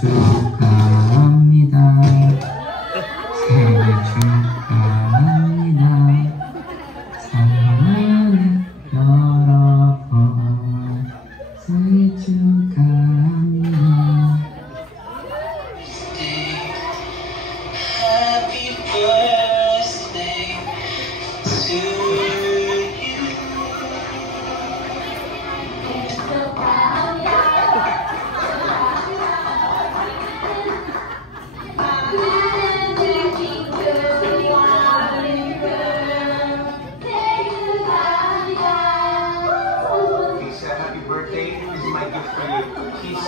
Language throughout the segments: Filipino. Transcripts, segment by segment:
축하합니다. 생일 축하합니다. 사랑하는 여러분, 생일 축하합니다. Happy birthday to you. Happy birthday. This is my gift for you. Kiss.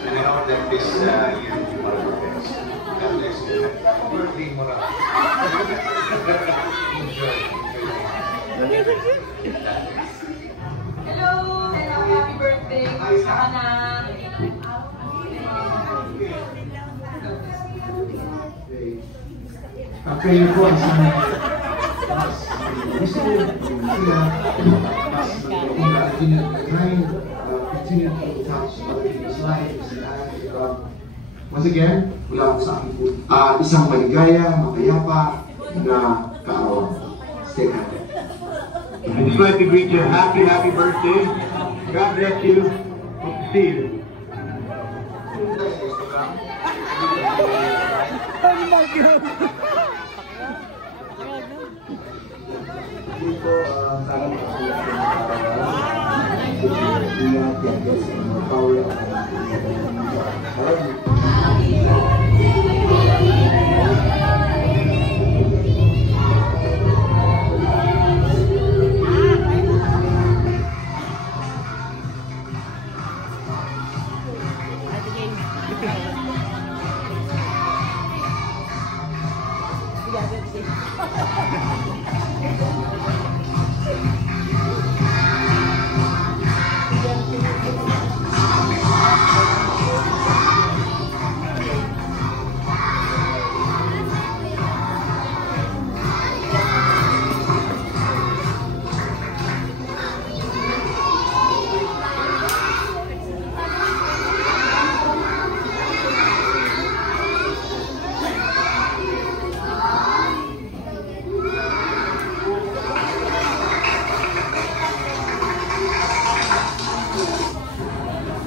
And I know that this year you want to birthday. God bless you. Happy birthday, Mona. Enjoy. Hello! Happy birthday! Kamusta ka na? Kayo po ang sana. Gusto ko sila continue to touch other people's lives. Once again, mula ako sa akin po, isang maligaya, mapayapa na kaarawan. Stay happy. I'd just like to greet you happy birthday. God bless you. Hope to see you. Hindi po, sana makasulat ko ng parawan. Ingat, yes, power of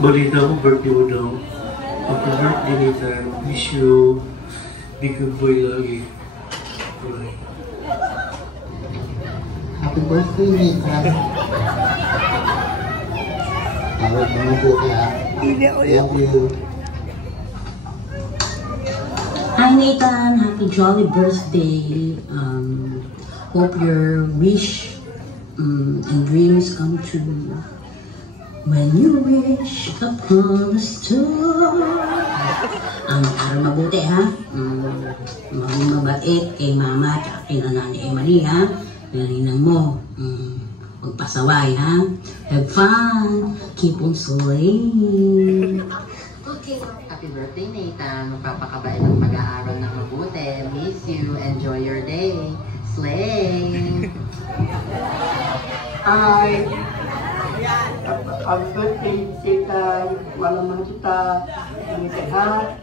Balita ko, birthday mo daw. Happy birthday, Nathan. Wish you be good boy lagi. Bye. Happy birthday, Nathan. Tawag mo po ka. Love you. Hi Nathan, happy jolly birthday. Hope your wish and dreams come true. When you wish upon a star. Para mabuti ha. Maging mabait kay mama at kay nanay Emily ha. Narinang mo. Magpasaway ha. Have fun. Keep on slaying. Okay. Happy birthday, Nathan. Magpapakabait ng pag-aaral ng mabuti. Miss you. Enjoy your day. Slay! Hi! Happy birthday, Tita. Wala naman kita. Ang sehat.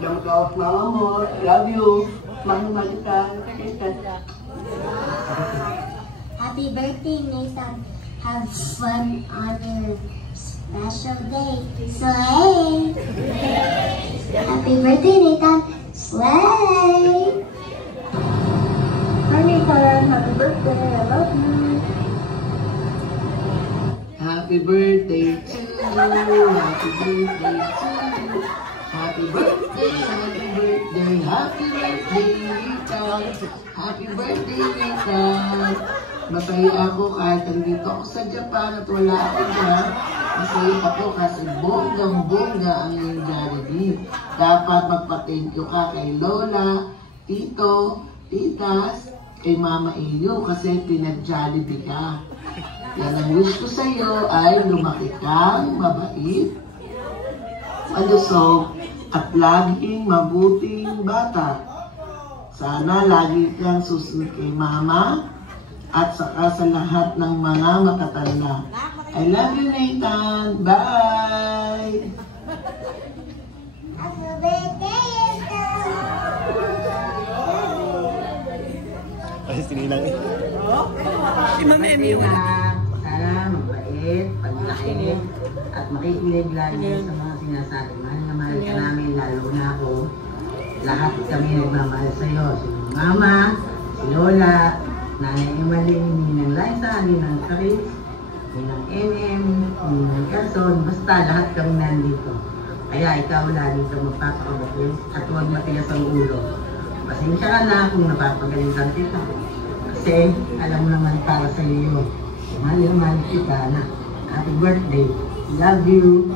Dalam kaos mama mo. Love you. Mahal naman kita. Happy birthday, Nathan. Have fun on your special day. Slay! Happy birthday, Nathan. Slay! Hi Nathan! Happy birthday! I love you! Happy birthday to you. Happy birthday to you. Happy birthday, happy birthday, happy birthday, Nathan. Happy birthday, Nathan. Masaya ako kahit nandito ako sa Japan at wala ako dyan. Masaya ako kasi bonggang-bongga ang iyong Jollibee. Dapat magpa-thank you ka kay Lola, Tito, Titas, kay Mama Iyo kasi pinag-Jollibee ka. Yan ang wish ko sa iyo ay lumaki kang mabait, malusog, at laging mabuting bata. Sana lagi kang susunod kay Mama at saka sa lahat ng mga matatanda. I love you, Nathan. Bye! Ninang eh. Si Ma'am Emmy. Sana mabait, paglaki, at makikinig lagi sa mga sinasabi. Mahal na mahal ka namin, lalo na ako. Lahat kami nagmamahal sa iyo. Si Mama, si Lola, Nanay Emaling, Ninang Liza, Ninang Charis, Ninang MM, Ninang Gerson, basta lahat kami nandito. Kaya ikaw lagi kang magpapakabakil at huwag matigas ang ulo. Pasensya ka na kung napapagalitan kita. Kasi alam mo naman para sa iyo. Mahal kita na. Happy birthday. Love you.